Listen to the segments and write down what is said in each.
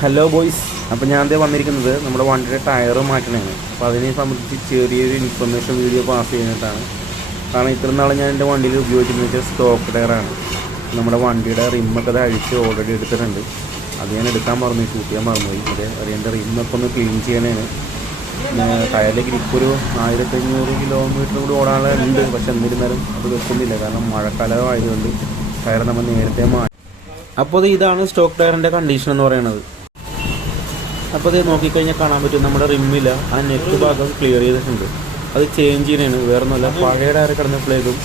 Hello boys അപ്പോൾ ഞാൻ ദേ വന്നിരിക്കുന്നത് നമ്മുടെ വണ്ടിയുടെ ടയർ മാറ്റണതാണ് അപ്പോൾ അതിനെ സംബന്ധിച്ച് ചെറിയൊരു ഇൻഫർമേഷൻ വീഡിയോ പാസ് ചെയ്തിട്ടാണ്. കാരണം ഇത്ര നാൾ ഞാൻ എന്റെ വണ്ടിയിൽ ഉപയോഗിക്കുന്നത് വെച്ചാൽ സ്റ്റോക്ക് ടയറാണ് നമ്മുടെ വണ്ടിയുടെ റിമ്മൊക്കെ അത് അഴിച്ച് ഓൾറെഡി എടുത്തിട്ടുണ്ട്. അത് ഞാൻ എടുക്കാൻ മറന്നു ഷൂട്ട് ചെയ്യാൻ മറന്നുപോയി അതെ അതിന്റെ റിമ്മൊക്കെ ഒന്ന് ക്ലീൻ ചെയ്യണേന് ടയറിലെ ഗ്രിപ്പ് ഒരു ആയിരത്തഞ്ഞൂറ് കിലോമീറ്റർ കൂടി ഓടാനുണ്ട്. പക്ഷെ എന്നിരുന്നാലും അത് വെക്കുന്നില്ല. കാരണം മഴക്കാലം ആയതുകൊണ്ട് ടയർ നമ്മൾ നേരത്തെ മാറ്റി. അപ്പോൾ ഇതാണ് സ്റ്റോക്ക് ടയറിന്റെ കണ്ടീഷൻ എന്ന് പറയുന്നത്. അപ്പോൾ ഇത് നോക്കിക്കഴിഞ്ഞാൽ കാണാൻ പറ്റും നമ്മുടെ റിമ്മില ആ നെറ്റ് ഭാഗം ക്ലിയർ ചെയ്തിട്ടുണ്ട്. അത് ചേഞ്ച് ചെയ്യണതാണ് വേറെ ഒന്നുമല്ല പഴയ ടയർ കിടന്നപ്പോഴേക്കും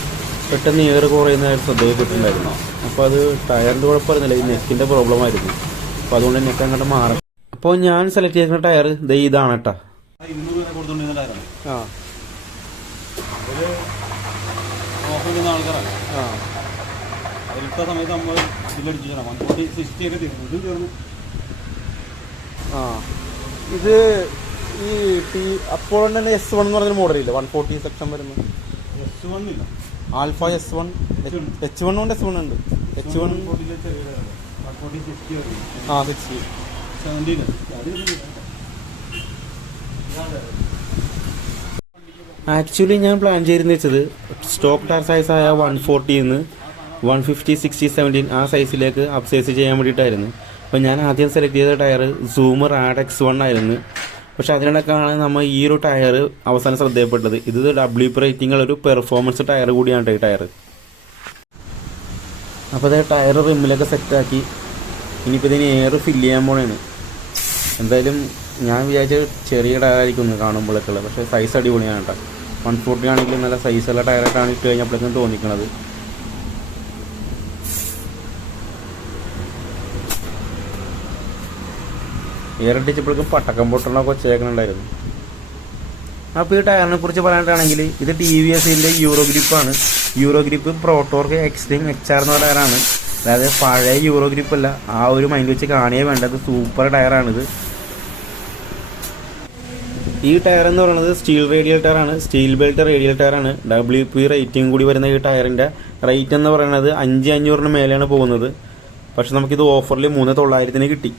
പെട്ടെന്ന് ഇയർ കുറയുന്നതായിട്ട് ശ്രദ്ധയിൽപ്പെട്ടിട്ടുണ്ടായിരുന്നു അപ്പോൾ അത് ടയറിന്റെ കുഴപ്പമായിരുന്നില്ല ഈ നെക്കിന്റെ പ്രോബ്ലം ആയിരുന്നു. അപ്പോൾ അതുകൊണ്ട് നെക്ക് അങ്ങോട്ട് മാറും അപ്പോൾ ഞാൻ സെലക്ട് ചെയ്യുന്ന ടയർ ദേ ഇതാണ് കേട്ടോ. ആ ആൾക്കാരാണ്. ആ. അതിലിട്ട സമയത്ത് നമ്മൾ ഇതിലടിച്ചു സിക്സ്റ്റി ഒക്കെ തീർന്നു ഇത് തീർന്നു. ആ. ഇത് ഈ ടി അപ്പോൾ തന്നെ എസ് വൺ എന്ന് പറഞ്ഞൊരു മോഡലില്ല വൺ ഫോർട്ടി സെക്ഷൻ വരുന്നത്. എസ് വൺ ഇല്ല. Alpha S one H one ഉണ്ട്. എസ് വൺ ഉണ്ട് എച്ച് വൺ ആ സിക്സ്റ്റി ആക്ച്വലി ഞാൻ പ്ലാൻ ചെയ്തിരുന്ന വെച്ചത് സ്റ്റോക്ക് ടയർ സൈസായ വൺ ഫോർട്ടിന്ന് വൺ ഫിഫ്റ്റി സിക്സ്റ്റി സെവന്റീൻ ആ സൈസിലേക്ക് അപ്സൈസ് ചെയ്യാൻ വേണ്ടിയിട്ടായിരുന്നു. അപ്പോൾ ഞാൻ ആദ്യം സെലക്ട് ചെയ്ത tyre Zoomer ad X one ആയിരുന്നു. പക്ഷെ അതിനിടക്കാണ് നമ്മൾ ഈ ഒരു ടയർ അവസാനം ശ്രദ്ധയപ്പെട്ടത്. ഇത് ഡബ്ല്യു റേറ്റിംഗ് ഒരു പെർഫോമൻസ് ടയർ കൂടിയാണ് ഈ ടയർ അപ്പോൾ അതേ ടയർ റിമ്മിലൊക്കെ സെറ്റാക്കി ഇനിയിപ്പോൾ ഇതിന് എയർ ഫില്ല് ചെയ്യാൻ പോണേണ്. എന്തായാലും ഞാൻ വിചാരിച്ച ചെറിയ ടയറായിരിക്കും ഒന്ന് കാണുമ്പോഴൊക്കെ ഉള്ളത് പക്ഷേ സൈസ് അടിപൊളിയാണ് കേട്ടോ. വൺ ഫോർട്ടി ആണെങ്കിലും നല്ല സൈസുള്ള ടയറായിട്ടാണ് ഇട്ട് കഴിഞ്ഞപ്പോഴേക്കും തോന്നിക്കണത്. എയർ അടിച്ചപ്പോഴേക്കും പട്ടക്കം പൊട്ടണ കൊച്ചേക്കണുണ്ടായിരുന്നു അപ്പോൾ ഈ ടയറിനെ കുറിച്ച് പറയാനായിട്ടാണെങ്കിൽ ഇത് ടി വി എസിന്റെ Euro ഗ്രിപ്പാണ് Euro grip Protorq extreme X R എന്ന ടയറാണ്. അതായത് പഴയ യൂറോ ഗ്രിപ്പ് അല്ല ആ ഒരു മൈൻഡ് വെച്ച് കാണിയേ വേണ്ടത് സൂപ്പർ ടയറാണിത്. ഈ ടയർ എന്ന് പറയുന്നത് സ്റ്റീൽ റേഡിയൽ ടയറാണ്. സ്റ്റീൽ ബെൽറ്റ് റേഡിയൽ ടയറാണ്. ഡബ്ല്യു പി റേറ്റിംഗ് കൂടി വരുന്ന ഈ ടയറിന്റെ റേറ്റ് എന്ന് പറയുന്നത് അഞ്ച് അഞ്ഞൂറിന് മേലെയാണ് പോകുന്നത്. പക്ഷെ നമുക്കിത് ഓഫറിൽ മൂന്ന് തൊള്ളായിരത്തിന് കിട്ടി.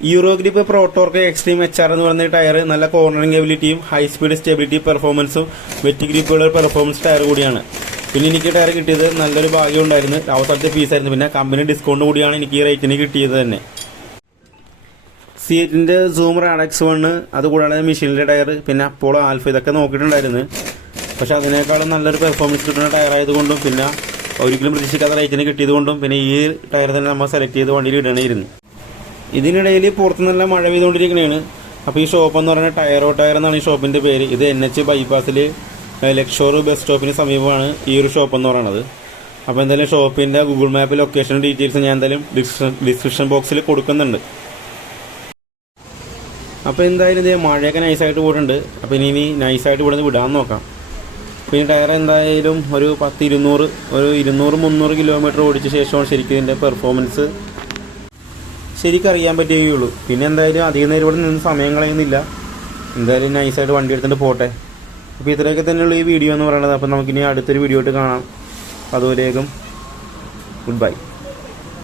Euro grip Protorq extreme H R എന്ന് പറഞ്ഞ ടയർ നല്ല കോർണറിംഗ് എബിലിറ്റിയും ഹൈ സ്പീഡ് സ്റ്റെബിലിറ്റി പെർഫോമൻസും വെറ്റ് ഗ്രിപ്പുകളുടെ പെർഫോമൻസ് ടയർ കൂടിയാണ്. പിന്നെ എനിക്ക് ടയർ കിട്ടിയത് നല്ലൊരു ഭാഗ്യം ഉണ്ടായിരുന്നു. അവസാനത്തെ ഫീസായിരുന്നു പിന്നെ കമ്പനി ഡിസ്കൗണ്ട് കൂടിയാണ് എനിക്ക് ഈ റേറ്റിന് കിട്ടിയത് തന്നെ. സീറ്റിന്റെ സൂമർ ആഡക്സ് വണ്ണ് അതുകൂടാതെ മെഷീനിലെ ടയർ പിന്നെ അപ്പോളോ ആൽഫ ഇതൊക്കെ നോക്കിയിട്ടുണ്ടായിരുന്നു. പക്ഷെ അതിനേക്കാളും നല്ലൊരു പെർഫോമൻസ് കിട്ടുന്ന ടയർ ആയതുകൊണ്ടും പിന്നെ ഒരിക്കലും പ്രതീക്ഷിക്കാത്ത റേറ്റിന് കിട്ടിയതുകൊണ്ടും പിന്നെ ഈ ടയർ തന്നെ നമ്മൾ സെലക്ട് ചെയ്ത് വണ്ടിയിൽ ഇടണമായിരുന്നു ഇതിനിടയിൽ പുറത്തു നല്ല മഴ പെയ്തുകൊണ്ടിരിക്കുകയാണ് അപ്പോൾ ഈ ഷോപ്പ് എന്ന് പറയുന്നത് ടയറോ ടയർ എന്നാണ് ഈ ഷോപ്പിന്റെ പേര്. ഇത് എൻ എച്ച് ബൈപ്പാസിൽ ലക്ഷോർ ബസ് സ്റ്റോപ്പിന് സമീപമാണ് ഈ ഒരു ഷോപ്പ് എന്ന് പറയുന്നത് അപ്പോൾ എന്തായാലും ഷോപ്പിന്റെ ഗൂഗിൾ മാപ്പ് ലൊക്കേഷൻ ഡീറ്റെയിൽസ് ഞാൻ എന്തായാലും ഡിസ്ക്രിപ്ഷൻ ബോക്സിൽ കൊടുക്കുന്നുണ്ട്. അപ്പോൾ എന്തായാലും ഇതേ മഴയൊക്കെ നൈസായിട്ട് പോയിട്ടുണ്ട്. അപ്പോൾ ഇനി ഇനി നൈസായിട്ട് ഇവിടെ നിന്ന് വിടാൻ നോക്കാം. പിന്നെ ടയർ എന്തായാലും ഒരു പത്ത് ഇരുന്നൂറ് ഒരു ഇരുന്നൂറ് മുന്നൂറ് കിലോമീറ്റർ ഓടിച്ച ശേഷമാണ് ശരിക്കും ഇതിന്റെ പെർഫോമൻസ് ശരിക്കും അറിയാൻ പറ്റുകയുള്ളൂ പിന്നെ എന്തായാലും അധികം നേരം ഇവിടെ നിന്ന് സമയം കളയുന്നില്ല. എന്തായാലും നൈസായിട്ട് വണ്ടി എടുത്തിട്ട് പോട്ടെ. അപ്പോൾ ഇത്രയൊക്കെ തന്നെയുള്ള ഈ വീഡിയോ എന്ന് പറയുന്നത്. അപ്പോൾ നമുക്കിനി അടുത്തൊരു വീഡിയോ ആയിട്ട് കാണാം. അതുവരേക്കും ഗുഡ് ബൈ